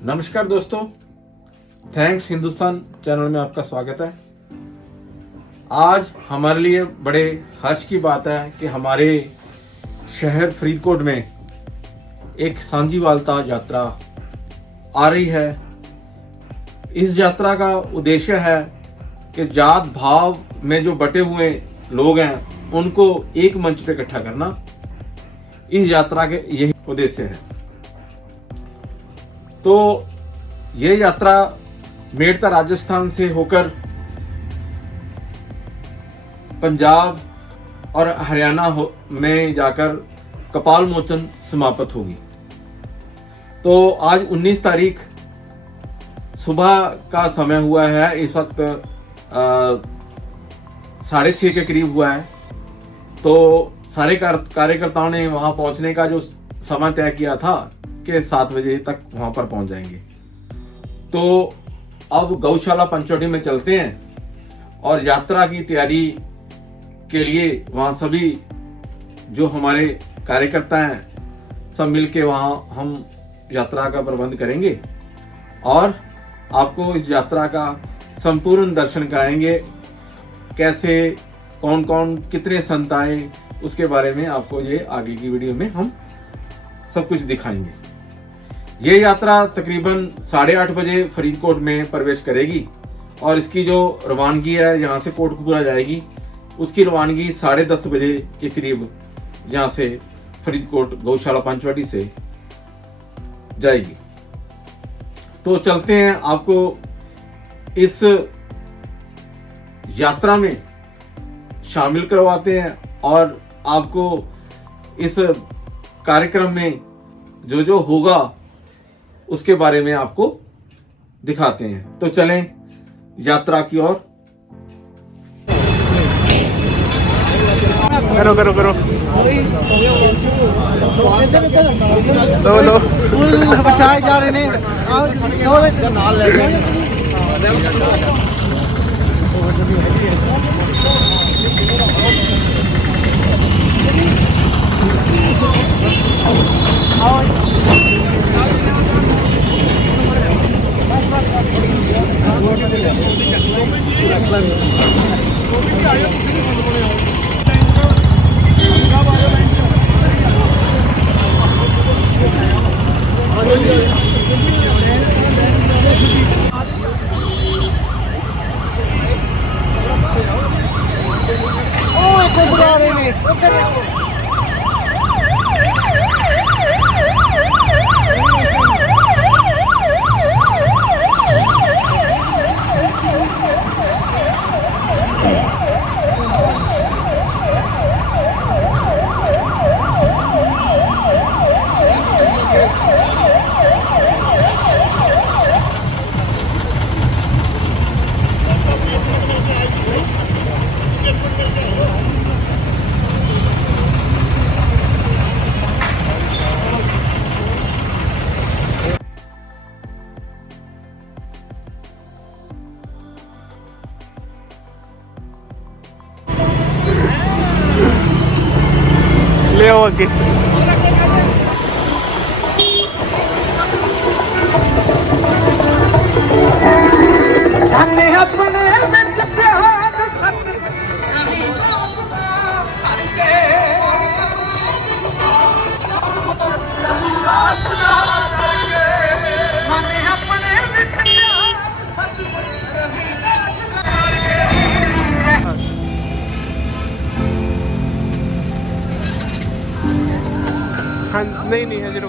नमस्कार दोस्तों, thanks Hindustan channel में आपका स्वागत है। आज हमारे लिए बड़े हर्ष की बात है कि हमारे शहर फरीदकोट में एक सांझीवालता यात्रा आ रही है। इस यात्रा का उद्देश्य है कि जात भाव में जो बटे हुए लोग हैं उनको एक मंच पे इकट्ठा करना। इस यात्रा के यही उद्देश्य है। तो ये यात्रा मेड़ता राजस्थान से होकर पंजाब और हरियाणा में जाकर कपाल मोचन समाप्त होगी। तो आज 19 तारीख सुबह का समय हुआ है। इस वक्त 6:30 के करीब हुआ है। तो सारे कार्यकर्ताओं ने वहां पहुंचने का जो समय तय किया था कि 7 बजे तक वहां पर पहुंच जाएंगे। तो अब गौशाला पंचवटी में चलते हैं और यात्रा की तैयारी के लिए वहां सभी जो हमारे कार्यकर्ता हैं सब मिलके वहां हम यात्रा का प्रबंध करेंगे और आपको इस यात्रा का संपूर्ण दर्शन कराएंगे। कैसे, कौन कौन, कितने संत आए, उसके बारे में आपको ये आगे की वीडियो में हम सब कुछ दिखाएंगे। ये यात्रा तकरीबन 8:30 बजे फरीदकोट में प्रवेश करेगी और इसकी जो रवानगी है यहाँ से कोटकपुरा जाएगी, उसकी रवानगी 10:30 बजे के करीब यहाँ से फरीदकोट गौशाला पंचवटी से जाएगी। तो चलते हैं, आपको इस यात्रा में शामिल करवाते हैं और आपको इस कार्यक्रम में जो जो होगा उसके बारे में आपको दिखाते हैं। तो चलें यात्रा की ओर। करो करो करो लो फुल बसाए जा रहे ने ले आओ आगे। हाँ नहीं नहीं है जीरो।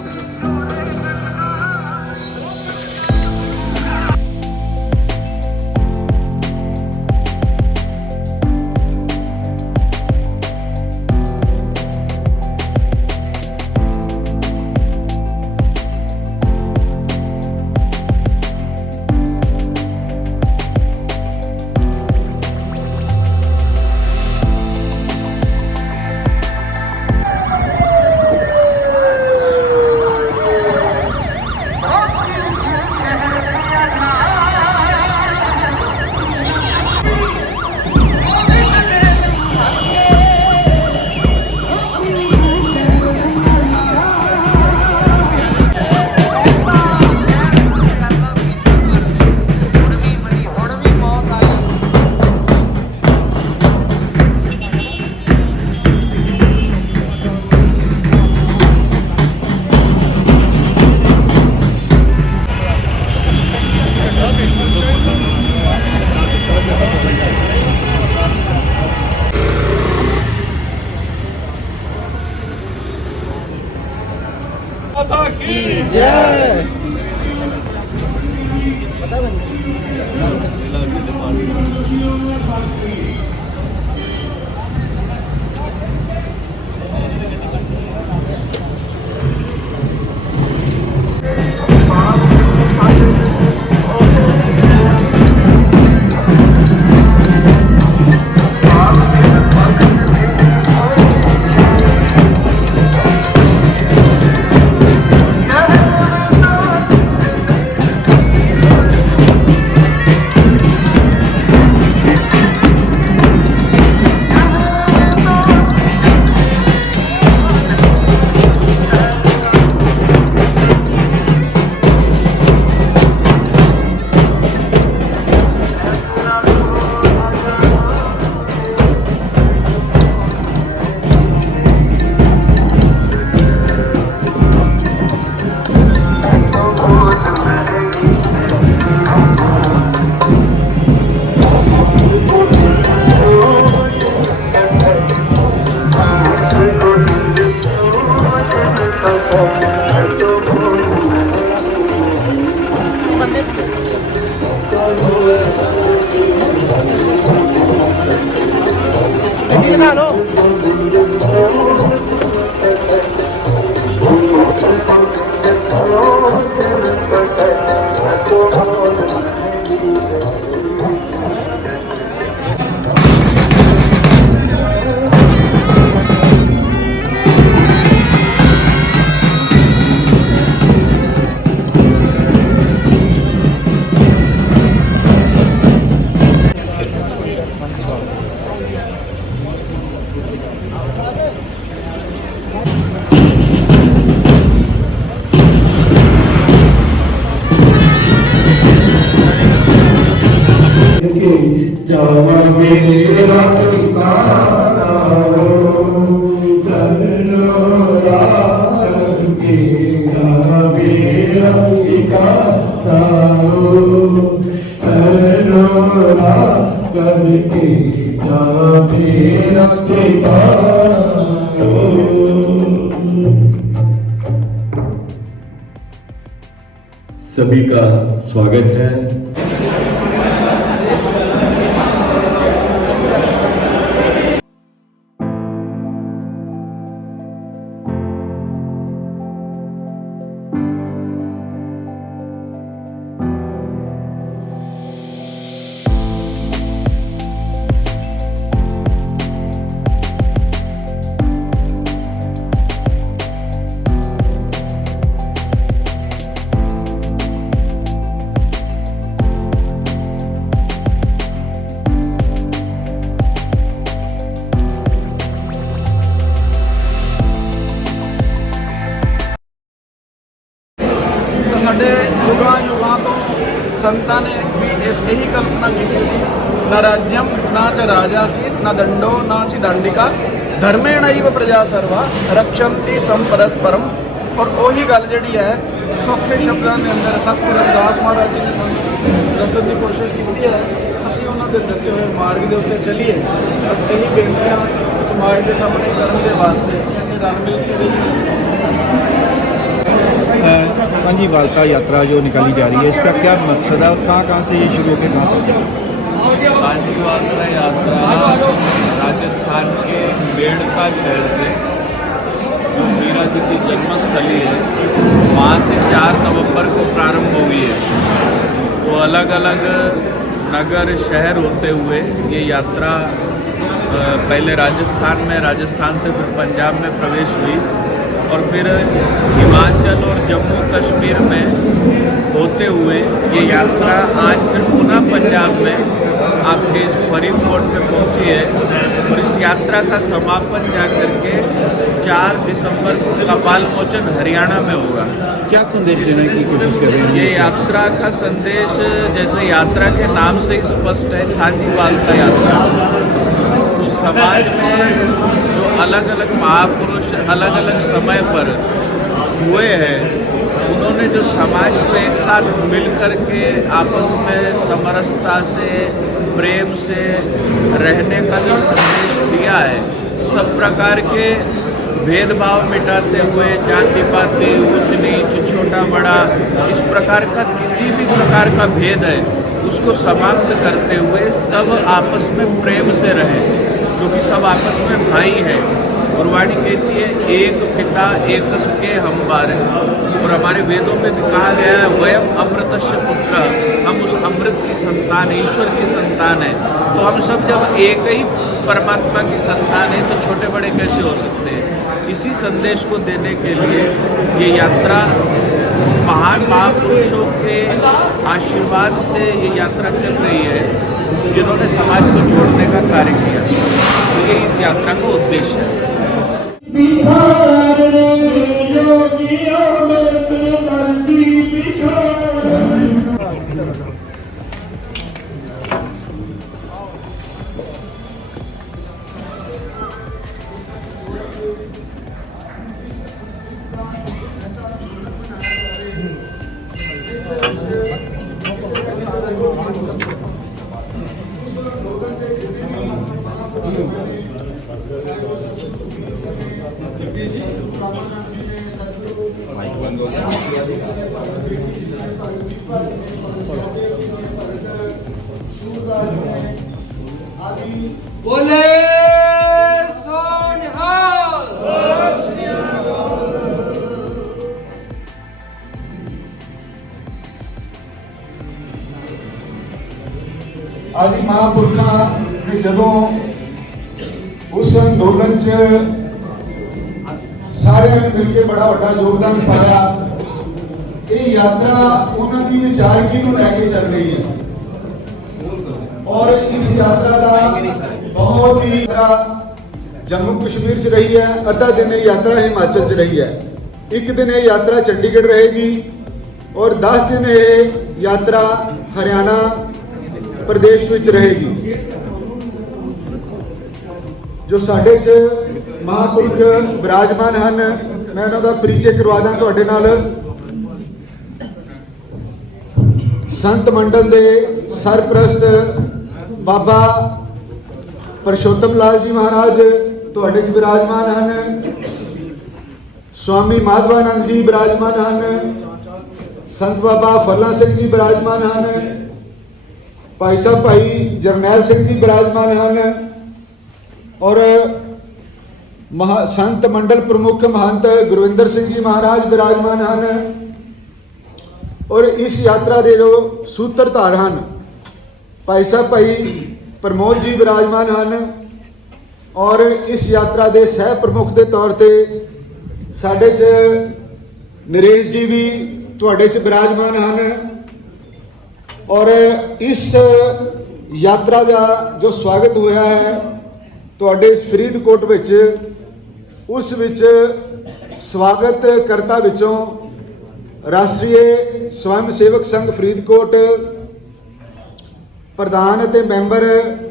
जावा मेरा ठिकाना चरणों के जावा मेरा ठिकाना चरणों करके जावा मेरा ठिकाना। सभी का स्वागत है। ਸਾਡੇ ਯੁਗਾਂ ਯੁਗਾਂ ਤੋਂ ਸੰਤਾਂ ਨੇ ਵੀ ਇਸ ਇਹੀ ਕਲਪਨਾ ਕੀਤੀ ਸੀ ਨਾ ਰਾਜ්ਯਮ ਨਾ ਚ ਰਾਜਾ ਸੀ ਨਾ ਦੰਡੋ ਨਾ ਚ ਦੰਡਿਕਾ ਧਰਮੇਣੈਵ ਪ੍ਰਜਾ ਸਰਵਾ ਰਕਸ਼ੰਤੀ ਸਮ ਪਰਸਪਰਮ। ਔਰ ਉਹੀ ਗੱਲ ਜਿਹੜੀ ਹੈ ਸੌਖੇ ਸ਼ਬਦਾਂ ਦੇ ਅੰਦਰ ਸਤਿਗੁਰੂ ਰਵਿਦਾਸ ਮਹਾਰਾਜ ਜੀ ਨੇ ਸਾਨੂੰ ਦੱਸਣ ਦੀ ਕੋਸ਼ਿਸ਼ ਕੀਤੀ ਹੈ। ਅਸੀਂ ਉਹਨਾਂ ਦੇ ਦੱਸੇ ਹੋਏ ਮਾਰਗ ਦੇ ਉੱਤੇ ਚੱਲੀਏ। ਬਸ ਇਹੀ ਬੇਨਤੀਆਂ ਸਮਾਜ ਦੇ ਸਾਹਮਣੇ ਕਰਨ ਦੇ ਵਾਸਤੇ ਅਸੀਂ ਰਲ ਮਿਲ ਕੇ ਰਹੀਏ। सांझी वार्ता यात्रा जो निकाली जा रही है, इसका क्या मकसद है और कहाँ से ये शुरू होकर कहाँ तक? सांझी वार्ता यात्रा राजस्थान के बेड़का शहर से जो मीरा जी की जन्मस्थली है वहाँ से 4 नवंबर को प्रारंभ हुई है। तो अलग अलग नगर शहर होते हुए ये यात्रा पहले राजस्थान से फिर पंजाब में प्रवेश हुई और फिर हिमाचल और जम्मू कश्मीर में होते हुए ये यात्रा आज फिर पुनः पंजाब में आपके इस फरीदकोट में पहुंची है। और इस यात्रा का समापन जाकर के 4 दिसंबर को कपाल मोचन हरियाणा में होगा। क्या संदेश देने की कोशिश कर रहे हैं? ये यात्रा का संदेश जैसे यात्रा के नाम से ही स्पष्ट है, सांझी वार्ता यात्रा। तो समाज में जो अलग अलग महापुरुष अलग अलग समय पर हुए हैं उन्होंने जो समाज को एक साथ मिल कर के आपस में समरसता से प्रेम से रहने का जो संदेश दिया है, सब प्रकार के भेदभाव मिटाते हुए जाति पाति ऊंच नीच छोटा बड़ा इस प्रकार का किसी भी प्रकार का भेद है उसको समाप्त करते हुए सब आपस में प्रेम से रहें, क्योंकि सब आपस में भाई है। गुरबाणी कहती है एक पिता एक के हम बार हैं। और हमारे वेदों में भी कहा गया है वयम अमृतस्य पुत्र, हम उस अमृत की संतान ईश्वर की संतान है। तो हम सब जब एक ही परमात्मा की संतान है तो छोटे बड़े कैसे हो सकते हैं। इसी संदेश को देने के लिए ये यात्रा महान महापुरुषों के आशीर्वाद से ये यात्रा चल रही है जिन्होंने समाज को जोड़ने का कार्य किया। तो ये इस यात्रा का उद्देश्य है। बोले सोनिहाल। आदि महापुरखा ने जदों उस अंदोलन च सारे ने मिलकर बड़ा बड़ा योगदान पाया। ये यात्रा उन्होंने विचारकी को लेके चल रही है और इस यात्रा का बहुत ही जम्मू कश्मीर च रही है, अद्धा दिन ये यात्रा हिमाचल च रही है, एक दिन ये यात्रा चंडीगढ़ रहेगी और 10 दिन ये यात्रा हरियाणा प्रदेश में रहेगी। ਜੋ ਸਾਡੇ 'ਚ ਮਹਾਂਪੁਰਖ ਵਿਰਾਜਮਾਨ ਹਨ, ਮੈਂ ਉਹਨਾਂ ਦਾ ਪਰਿਚੈ ਕਰਵਾ ਦਾਂ ਤੁਹਾਡੇ ਨਾਲ। ਸੰਤ ਮੰਡਲ ਦੇ ਸਰਪ੍ਰਸਤ ਬਾਬਾ ਪਰਸ਼ੋਤਮ ਲਾਲ ਜੀ ਮਹਾਰਾਜ ਤੁਹਾਡੇ 'ਚ ਵਿਰਾਜਮਾਨ ਹਨ। स्वामी माधवानंद जी विराजमान हैं, संत बाबा फरला सिंह जी विराजमान हैं, भाई साहब भाई जरनैल सिंह जी विराजमान हैं और संत मंडल प्रमुख महंत गुरविंदर सिंह जी महाराज विराजमान हैं। और इस यात्रा के जो सूत्रधार हैं भाई साहब भाई प्रमोद जी विराजमान हैं और इस यात्रा के सह प्रमुख के तौर पर ਸਾਡੇ 'ਚ ਨਰੇਸ਼ ਜੀ ਵੀ ਤੁਹਾਡੇ 'ਚ ਵਿਰਾਜਮਾਨ ਹਨ। ਔਰ ਇਸ ਯਾਤਰਾ ਦਾ ਜੋ ਸਵਾਗਤ ਹੋਇਆ ਹੈ ਤੁਹਾਡੇ ਇਸ ਫਰੀਦਕੋਟ ਵਿੱਚ, ਉਸ ਵਿੱਚ ਸਵਾਗਤ ਕਰਤਾ ਵਿੱਚੋਂ ਰਾਸ਼ਟਰੀ ਸਵੈਮ ਸੇਵਕ ਸੰਘ ਫਰੀਦਕੋਟ ਪ੍ਰਧਾਨ ਅਤੇ ਮੈਂਬਰ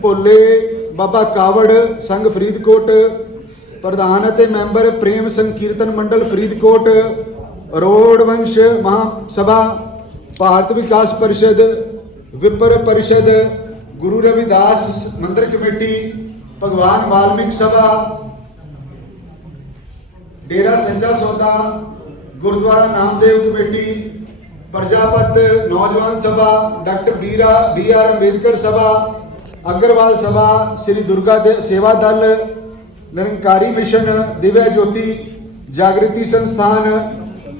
ਭੋਲੇ ਬਾਬਾ ਕਾਵੜ ਸੰਘ ਫਰੀਦਕੋਟ, प्रधान ਅਤੇ ਮੈਂਬਰ ਪ੍ਰੇਮ ਸੰਕੀਰਤਨ ਮੰਡਲ ਫਰੀਦਕੋਟ, ਰੋਡ ਵੰਸ਼ ਮਹਾਸਭਾ, ਭਾਰਤ ਵਿਕਾਸ परिषद, विपर परिषद, गुरु रविदास मंदिर कमेटी, भगवान वाल्मीकि सभा, डेरा सच्चा सौदा, गुरुद्वारा नामदेव कमेटी, प्रजापत नौजवान सभा, डॉक्टर बी आर अम्बेडकर सभा, अग्रवाल सभा, श्री दुर्गा सेवा दल, निरंकारी मिशन, दिव्या ज्योति, जागृति संस्थान,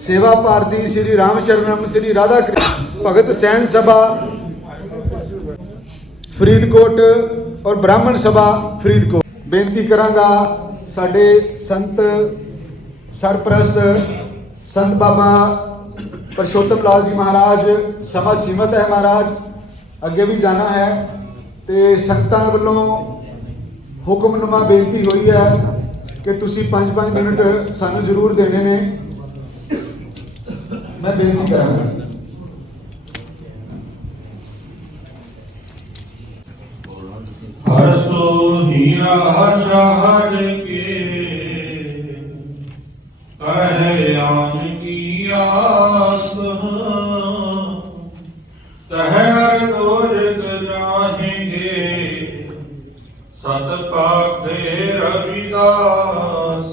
सेवा भारती, श्री राम शरणम, श्री राधा कृष्ण भगत सैन सभा फरीदकोट और ब्राह्मण सभा फरीदकोट। बेनती करांगा साडे संत सरप्रस्त संत बाबा परशोत्तम लाल जी महाराज, समा सीमित है महाराज, अगे भी जाना है तो संगतां वालों हुक्मनुमा बेनती हुई है कि तुसी 5-5 मिनट सानू जरूर देने ने। मैं बेनती करांगा। हर्षो हीरा शहर के कल्याण की आस, तहर दोजक जाएंगे सत पाखे रविदास।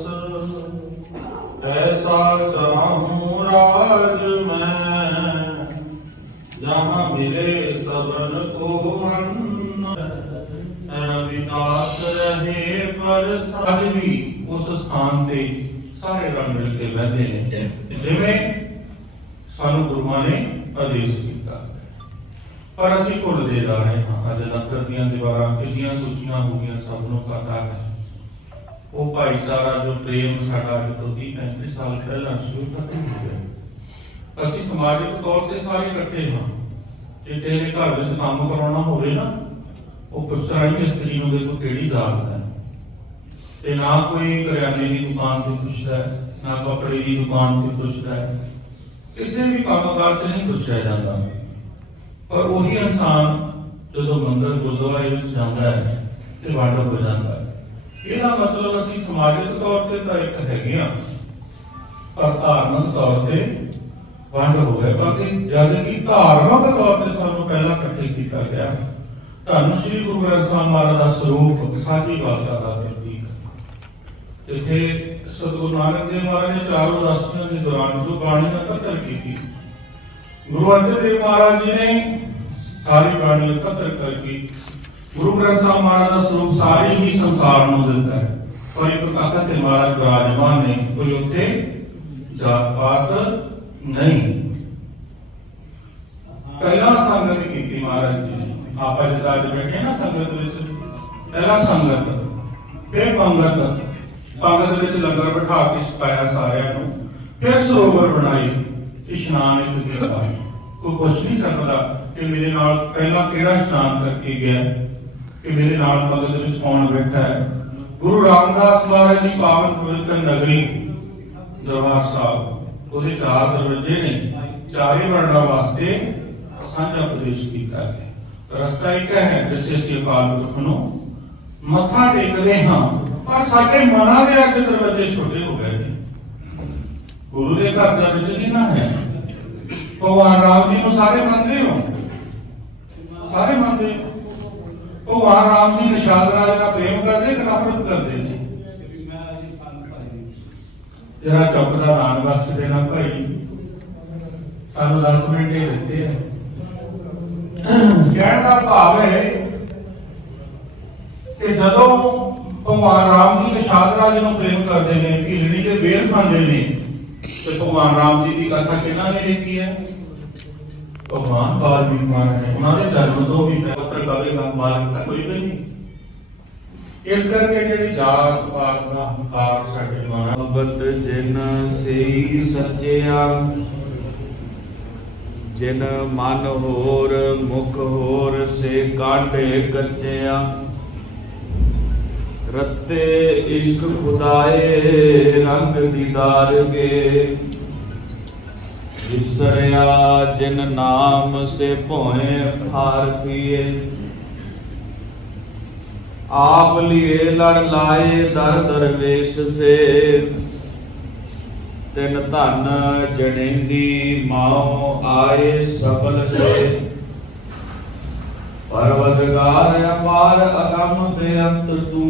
ऐसा चाहूं राज मैं जहाँ मिले सबन को अन्न, रविदास रहे पर सारे भी उस स्थान ते सारे रल मिल के बहते हैं जिवें सानू गुरुआं ने आदेश किया। पर असीं भुलदे जा रहे हां। अज लंगर दीआं दीवारां कितनियां सूचियां हो गईयां, सबनूं पता है। वो भाईचारा जो प्रेम साडा अज तो 30-35 साल पहला शुरू खत्म हो गया। असीं समाजिक तौर ते सारे इकट्ठे हां। जे किसी ने घर विच काम कराउणा होवे ना, वो पुछदा मिस्त्री नूं देखो किहड़ी जात है, ते ना कोई करियाने की दुकान ते पुछदा है, ना कपड़े की दुकान ते पुछदा है, किसी भी कामकाज च नहीं पुछया जाता। पर वही इंसान जो मंदिर गुरुद्वारे में जाता है तो वंड हो जाता है। यह मतलब असीं समाजिक तौर पर तो एक है, पर धार्मिक तौर पर वंड हो गए। बाकी जब कि धार्मिक तौर पर सानू पहला इकट्ठे किया गया, धन श्री गुरु ग्रंथ साहिब महाराज का स्वरूप साझी वालता का प्रतीक। इत्थे सतगुरु नानक देव महाराज ने 4 उदासियां के दौरान जो बाणी एकत्र की, गुरु अर्जन देव महाराज जी ने सारी बाणी एकत्र करके गुरु ग्रंथ साहिब महाराज का स्वरूप सारे ही संसार में दिता है। और एक तखत ते महाराज विराजमान ने, कोई उत्थे जात पात नहीं। पहला संगत की महाराज जी ने, आप अज बैठे ना संगत विच, पहला संगत, फिर पंगत, पंगत विच लंगर बिठा के छकाया सारिਆਂ ਨੂੰ, फिर सरोवर बनाई, इशनान एक किया। कोई पुछ नहीं सकता कि मेरे नाल पहला केड़ा इशनान करके गया, कि मेरे नाल भगत विच कौन बैठा है। गुरु रामदास महाराज की पावन पवित्र नगरी दरबार साहब, ਉਹਦੇ 4 दरवाजे ने, चारे वर्णा वास्ते साझा प्रदेश किया है। रस्ता एक है जिसे असीं अकाल पुरख नूं मत्था टेकदे हां, ਪਰ ਸਾਡੇ ਮਨਾਂ ਦੇ ਅੱਜ ਦਰਵਾਜ਼ੇ ਛੋਟੇ ਹੋ ਗਏ ਨੇ। ਗੁਰੂ ਦੇ ਘਰ ਦੇ ਵਿੱਚ ਕਿੰਨਾ ਹੈ? ਭਗਵਾਨ ਰਾਮ ਜੀ ਨੂੰ ਸਾਰੇ ਮੰਨਦੇ ਹੋ? ਸਾਰੇ ਮੰਨਦੇ ਹੋ। ਭਗਵਾਨ ਰਾਮ ਜੀ ਨਿਸ਼ਾਦ ਰਾਜ ਦਾ ਪ੍ਰੇਮ ਕਰਦੇ ਕਿ ਨਫ਼ਰਤ ਕਰਦੇ ਨੇ? ਜਿਹੜਾ ਚੁੱਪ ਦਾ ਦਾਨ ਬਖਸ਼ ਦੇਣਾ ਭਾਈ, ਸਾਨੂੰ 10 ਮਿੰਟ ਹੀ ਦਿੱਤੇ ਆ। ਕਹਿਣ ਦਾ ਭਾਵ ਹੈ ਕਿ ਜਦੋਂ ਭਗਵਾਨ ਰਾਮ ਜੀ ਨਿਸ਼ਾਦ ਰਾਜ ਨੂੰ ਪ੍ਰੇਮ ਕਰਦੇ ਨੇ, ਢਿਲੜੀ ਦੇ ਬੇਰ ਖਾਂਦੇ ਨੇ, ਤੇ ਭਗਵਾਨ ਰਾਮ ਜੀ ਦੀ ਕਥਾ ਕਿਹਨਾਂ ਨੇ ਲਿਖੀ ਹੈ? ਭਗਵਾਨ ਵਾਲਮੀਕ ਮਹਾਰਾਜ ਨੇ। ਉਹਨਾਂ ਦੇ ਜਨਮ ਤੋਂ ਵੀ ਪੁੱਤਰ ਕਵੇਗਾ, ਮਾਲਕ ਤਾਂ ਕੋਈ ਵੀ ਨਹੀਂ। ਇਸ ਕਰਕੇ ਜਿਹੜੀ ਜਾਤ ਪਾਤ ਦਾ ਹੰਕਾਰ ਸਾਡੇ ਮਨਾਂ ਬਦ ਜਿਨ ਸਈ ਸੱਚਿਆ, ਜਿਨ ਮਨ ਹੋਰ ਮੁਖ ਹੋਰ ਸੇ ਕਾਢੇ ਕੱਚਿਆ। रत्ते इश्क खुदाए रंग दीदार गे, विसरिया जिन नाम से भोए फार पिए। आप लिए लड़ लाए दर दरवेश से, तिन धन जनेंदी माओ आए सबल से। परवदगार अपार अगम बेअंत तू,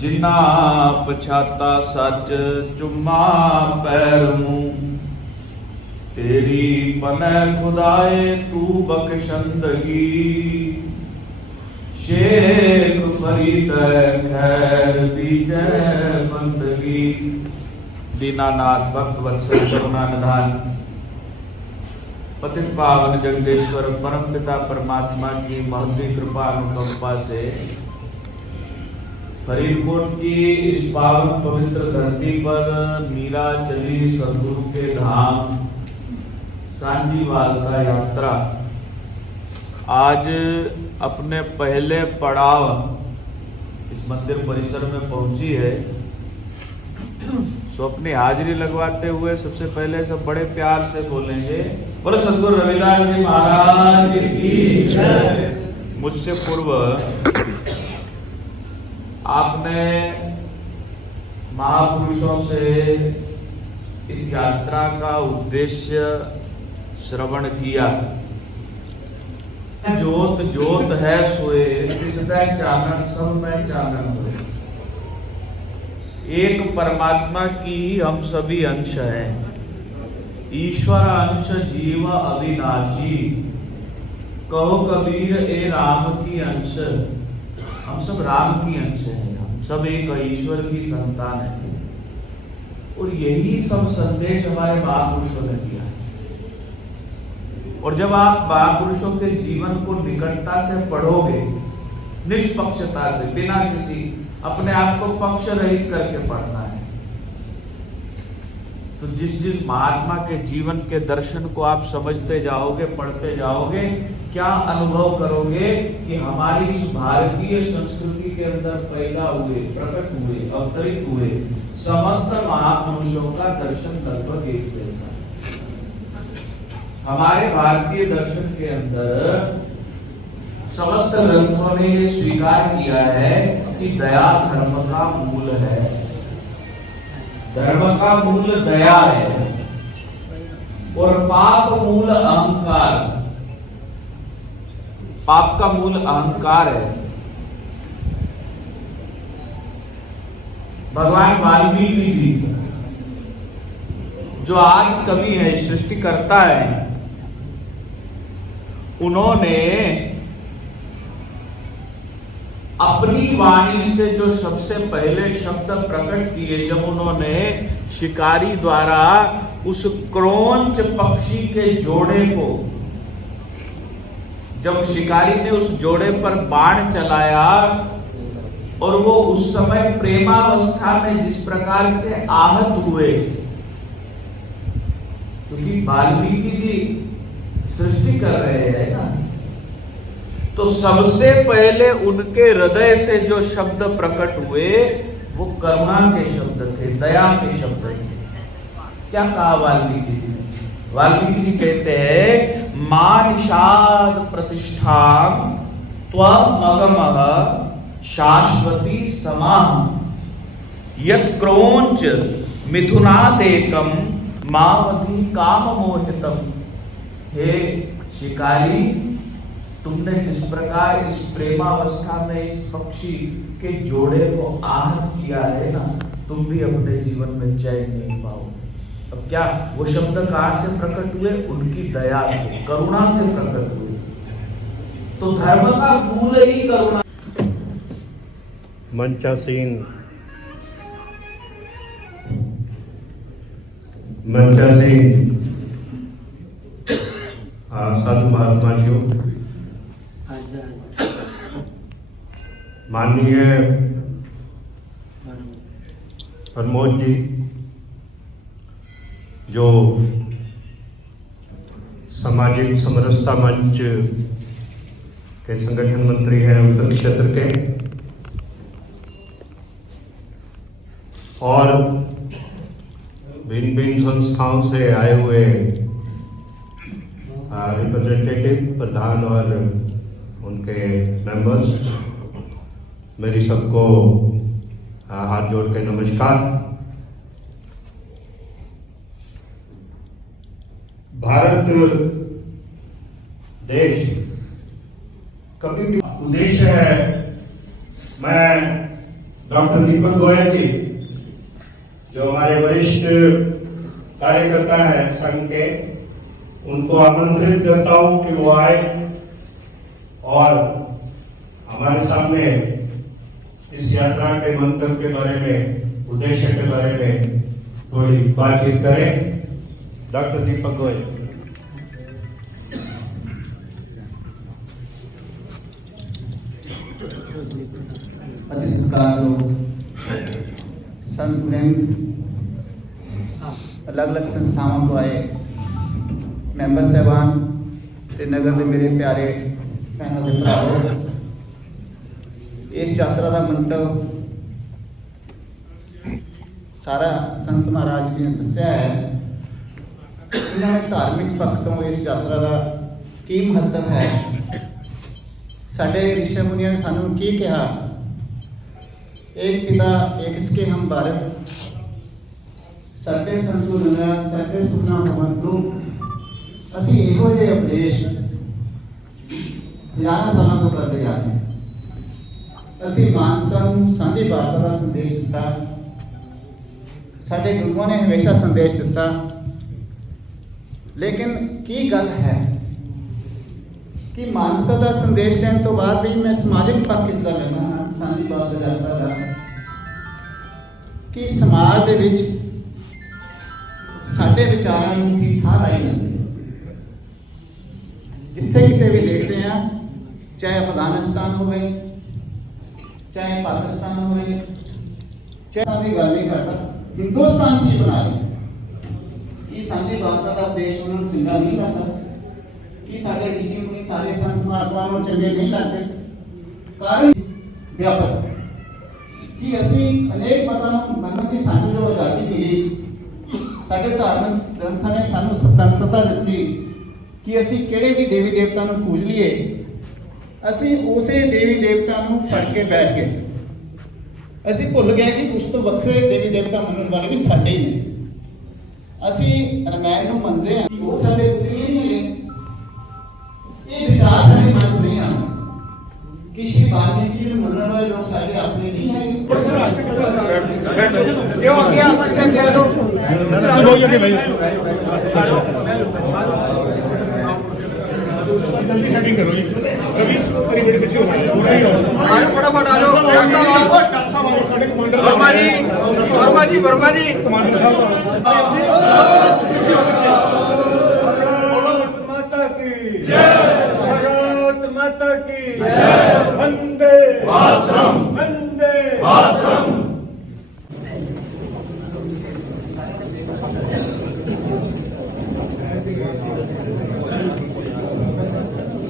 जिन्ना पछाता सच चुम्मा पैर मुँह। तेरी पनै खुदाए तू बख्शंदगी, शेख फरीद खैर दीजै बंदगी। दीनानाथ भक्त वत्सल करुणा निधान पतित पावन जगदेश्वर परम पिता परमात्मा की महती कृपा अनुकंपा से फरीदकोट की इस पावन पवित्र धरती पर मीरा चली सदगुरु के धाम सांजीवाल का यात्रा आज अपने पहले पड़ाव इस मंदिर परिसर में पहुंची है। तो अपनी हाजिरी लगवाते हुए सबसे पहले सब बड़े प्यार से बोलेंगे, बोलो सद्गुरु रविदास जी महाराज की जय। मुझसे पूर्व आपने महापुरुषों से इस यात्रा का उद्देश्य श्रवण किया। जोत जोत है सोए, जिसमें चानन सब में चानन हुए। एक परमात्मा की हम सभी अंश हैं। ईश्वर अंश जीव अविनाशी, कहो कबीर ए राम की अंश। हम सब राम की अंश हैं, हम सब एक ईश्वर की संतान हैं। और यही सब संदेश हमारे महापुरुषों ने दिया। और जब आप महापुरुषों के जीवन को निकटता से पढ़ोगे, निष्पक्षता से, बिना किसी अपने आप को पक्ष रहित करके पढ़ना है, तो जिस जिस महात्मा के जीवन के दर्शन को आप समझते जाओगे, पढ़ते जाओगे, क्या अनुभव करोगे कि हमारी इस भारतीय संस्कृति के अंदर पैदा हुए, प्रकट हुए, अवतरित हुए समस्त महापुरुषों का दर्शन लगभग एक जैसा है। हमारे भारतीय दर्शन के अंदर समस्त ग्रंथों ने ये स्वीकार किया है कि दया धर्म का मूल है। धर्म का मूल दया है और पाप मूल अहंकार। पाप का मूल अहंकार है। भगवान वाल्मीकि जी जो आदि कवि है, सृष्टिकर्ता है, उन्होंने अपनी वाणी से जो सबसे पहले शब्द प्रकट किए, जब उन्होंने शिकारी द्वारा उस क्रोंच पक्षी के जोड़े को, जब शिकारी ने उस जोड़े पर बाण चलाया और वो उस समय प्रेमावस्था में जिस प्रकार से आहत हुए, क्योंकि वाल्मीकि जी सृष्टि कर रहे हैं ना, तो सबसे पहले उनके हृदय से जो शब्द प्रकट हुए वो करुणा के शब्द थे, दया के शब्द थे। क्या कहा वाल्मीकि जी? वाल्मीकि जी कहते हैं, मां निषाद प्रतिष्ठा त्वमगमः शाश्वती समाह यत् क्रोंच मिथुनादेकम मावधि काम मोहितम। हे शिकारी, तुमने जिस प्रकार इस प्रेमावस्था में इस पक्षी के जोड़े को आहत किया है ना, तुम भी अपने जीवन में चैन नहीं पाओगे। अब क्या वो शब्द कहाँ से प्रकट हुए? उनकी दया से, करुणा से प्रकट हुए। तो धर्म का मूल ही करुणा। मंचासीन साधु महात्मा जी, माननीय प्रमोद जी जो सामाजिक समरसता मंच के संगठन मंत्री हैं उत्तर क्षेत्र के, और भिन्न भिन्न संस्थाओं से आए हुए रिप्रेजेंटेटिव प्रधान और उनके मेंबर्स, मेरी सबको हाथ जोड़ के नमस्कार। भारत देश कभी भी उद्देश्य है, मैं डॉक्टर दीपक गोयल जी जो हमारे वरिष्ठ कार्यकर्ता हैं संघ के, उनको आमंत्रित करता हूं कि वो आए और हमारे सामने इस यात्रा के मंत्र के बारे में, उद्देश्य के बारे में थोड़ी बातचीत करें। डॉक्टर दीपक गोयल। अति सत्कार संत वृंद, अलग अलग संस्थाओं को आए मैंबर साहबान ते नगर के मेरे प्यारे भैनों के भराओ, इस यात्रा का मंतव सारा संत महाराज जी ने दस्या है। इन्होंने धार्मिक पक्षों इस यात्रा का की महत्व है, साडे ऋषि मुनियों ने सानू की कहा, एक पिता एक इसके हम भारत, साडे संतु दुनिया साडे सुखना भवंतु। असी इहो जे उपदेश 11 सालों तो करते जा रहे हैं। असी मानतन सांझी वार्ता का संदेश दिता, साडे गुरुओं ने हमेशा संदेश दिता, लेकिन की गल है कि मानवता का संदेश देने तो बाद भी मैं समाजिक पक्ष हिस्सा लेना सांझी वार्ता यात्रा का, कि समाज दे विच साडे विचारां नूं की थां लाई जाती है। जिथे किते भी देखते हैं, चाहे अफगानिस्तान होवे, चाहे पाकिस्तान होवे, चाहे की गल नहीं करता, हिंदुस्तान की बना रहे कि सांझी वार्ता का देश उन्होंने चंगा नहीं लगता, कि साढ़े ऋषि मुनि सारे संत महात्माओं चंगे नहीं लगते। कारण व्यापक कि असी अनेक मतों मनन की सानू जो आजादी मिली, साढ़े धार्मिक ग्रंथों ने सानू स्वतंत्रता दी कि असी किहड़े भी देवी देवता नूं पूज लीए, असी उसे देवी देवता नूं फड़ के बैठ गए। असी भुल गए कि उस तो वक्रे देवी देवता मनण वाले भी साडे ही ने। असी रमैन नूं मनदे हां, वो साडे पुतले नहीं है। ये विचार साडे मन नहीं आते कि श्री वाल्मीकि जी नूं मनण वाले लोग साडे अपने नहीं है। क्यों आगे आ सकते हैं? क्या लोग जल्दी सेटिंग करो जी। रवि तेरी बेटी पीछे हो रही है। आ जाओ फटाफट आ जाओ। डॉक्टर साहब साडे कमांडर वर्मा जी कमांडर साहब भारत माता की जय, भारत माता की जय, वंदे मातरम, वंदे मातरम।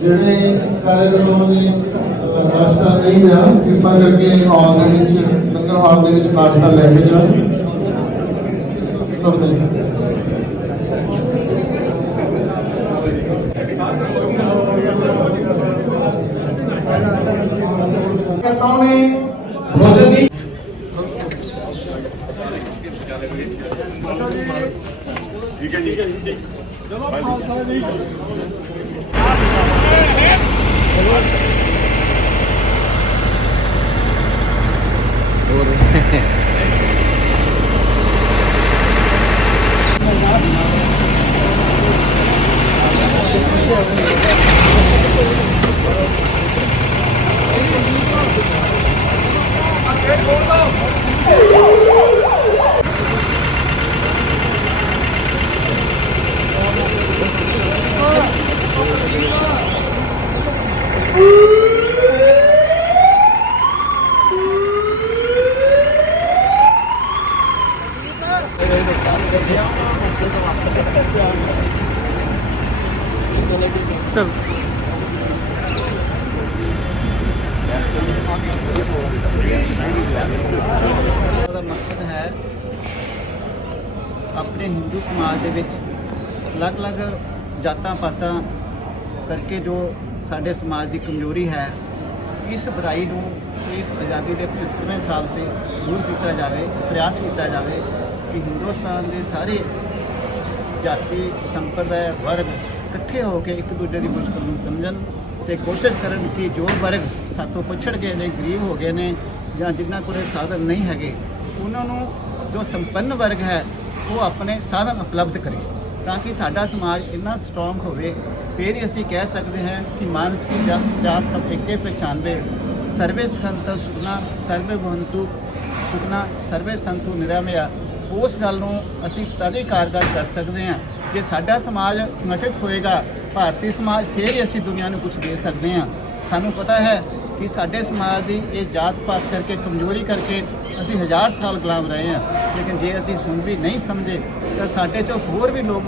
ਜਿਹੜੇ ਕਾਰੀਗਰਾਂ ਨੇ ਨਾਸ਼ਤਾ ਨਹੀਂ ਲਿਆ, ਕਿਰਪਾ ਕਰਕੇ ਹਾਲ ਦੇ ਵਿੱਚ ਲੰਗਰ ਹਾਲ ਦੇ ਵਿੱਚ ਨਾਸ਼ਤਾ ਲੈ ਕੇ ਜਾਓ। ਸਭ ਦੇ करता कार्यकर्ताओं ने भोजन भी ਦਾ ਮਕਸਦ ਹੈ ਆਪਣੇ ਹਿੰਦੂ ਸਮਾਜ ਦੇ ਵਿੱਚ ਅਲੱਗ-ਅਲੱਗ ਜਾਤਾਂ ਪਾਤਾਂ ਕਰਕੇ ਜੋ ਸਾਡੇ ਸਮਾਜ ਦੀ ਕਮਜ਼ੋਰੀ ਹੈ, ਇਸ ਬੁਰਾਈ ਨੂੰ ਇਸ ਆਜ਼ਾਦੀ ਦੇ 75ਵੇਂ ਸਾਲ ਤੇ ਦੂਰ ਕੀਤਾ ਜਾਵੇ। ਪ੍ਰਯਾਸ ਕੀਤਾ ਜਾਵੇ ਕਿ ਹਿੰਦੁਸਤਾਨ ਦੇ ਸਾਰੇ ਜਾਤੀ ਸੰਪਰਦਾਇ ਵਰਗ ਇਕੱਠੇ ਹੋ ਕੇ ਇੱਕ ਦੂਜੇ ਦੀ ਮੁਸ਼ਕਲ ਨੂੰ ਸਮਝਣ ਤੇ ਕੋਸ਼ਿਸ਼ ਕਰਨ ਕਿ ਜੋ ਵਰਗ ਸਾਤੋਂ ਪਛੜ ਗਏ ਨੇ, ਗਰੀਬ ਹੋ ਗਏ ਨੇ ਜਾਂ ਜਿਨ੍ਹਾਂ ਕੋਲ ਸਾਧਨ ਨਹੀਂ ਹੈਗੇ, ਉਹਨਾਂ ਨੂੰ ਜੋ ਸੰਪੰਨ ਵਰਗ ਹੈ ਉਹ ਆਪਣੇ ਸਾਧਨ ਉਪਲਬਧ ਕਰੇ, ਤਾਂ ਕਿ ਸਾਡਾ ਸਮਾਜ ਇੰਨਾ ਸਟਰੋਂਗ ਹੋਵੇ। ਫਿਰ ਹੀ ਅਸੀਂ ਕਹਿ ਸਕਦੇ ਹਾਂ ਕਿ ਮਾਨਸ ਕੀ ਜਾਤ ਸਭ ਏਕੇ ਪਹਿਚਾਨਵੇ, ਸਰਵੇ ਸੰਤੁ ਸੁਖਨਾ ਸਰਵੇ ਭਵੰਤੁ ਸੁਖਨਾ ਸਰਵੇ ਸੰਤੁ ਨਿਰਾਮਇਆ। ਉਸ ਗੱਲ ਨੂੰ ਅਸੀਂ ਤਦ ਹੀ ਕਾਰਗਰ ਕਰ ਸਕਦੇ ਹਾਂ ਜੇ ਸਾਡਾ ਸਮਾਜ ਸੰਗਠਿਤ ਹੋਏਗਾ, ਭਾਰਤੀ ਸਮਾਜ, ਫਿਰ ਹੀ ਅਸੀਂ ਦੁਨੀਆ ਨੂੰ ਕੁਝ ਦੇ ਸਕਦੇ ਹਾਂ। ਸਾਨੂੰ ਪਤਾ ਹੈ ਕਿ ਸਾਡੇ ਸਮਾਜ ਦੀ ਇਹ ਜਾਤ ਪਾਤ ਕਰਕੇ, ਕਮਜ਼ੋਰੀ ਕਰਕੇ ਅਸੀਂ 1000 ਸਾਲ ਗੁਲਾਮ ਰਹੇ ਹਾਂ, ਲੇਕਿਨ ਜੇ ਅਸੀਂ ਹੁਣ ਵੀ ਨਹੀਂ ਸਮਝੇ ਤਾਂ ਸਾਡੇ 'ਚੋਂ ਹੋਰ ਵੀ ਲੋਕ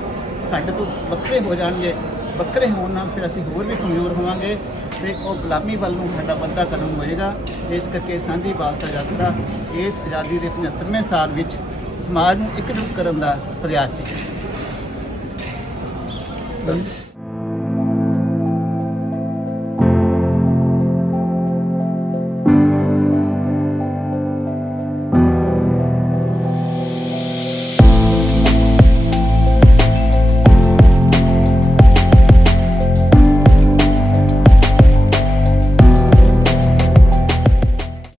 ਸਾਡੇ ਤੋਂ ਵੱਖਰੇ ਹੋ ਜਾਣਗੇ। ਵੱਖਰੇ ਹੋਣ ਨਾਲ ਫਿਰ ਅਸੀਂ ਹੋਰ ਵੀ ਕਮਜ਼ੋਰ ਹੋਵਾਂਗੇ ਤੇ ਉਹ ਗੁਲਾਮੀ ਵੱਲ ਨੂੰ ਸਾਡਾ ਵੱਡਾ ਕਦਮ ਹੋਏਗਾ। ਇਸ ਕਰਕੇ ਸਾਂਝੀ ਵਾਲਤਾ ਯਾਤਰਾ ਇਸ ਆਜ਼ਾਦੀ ਦੇ 75ਵੇਂ ਸਾਲ ਵਿੱਚ ਸਮਾਜ ਨੂੰ ਇਕਜੁੱਟ ਕਰਨ ਦਾ ਪ੍ਰਯਾਸ ਹੈ।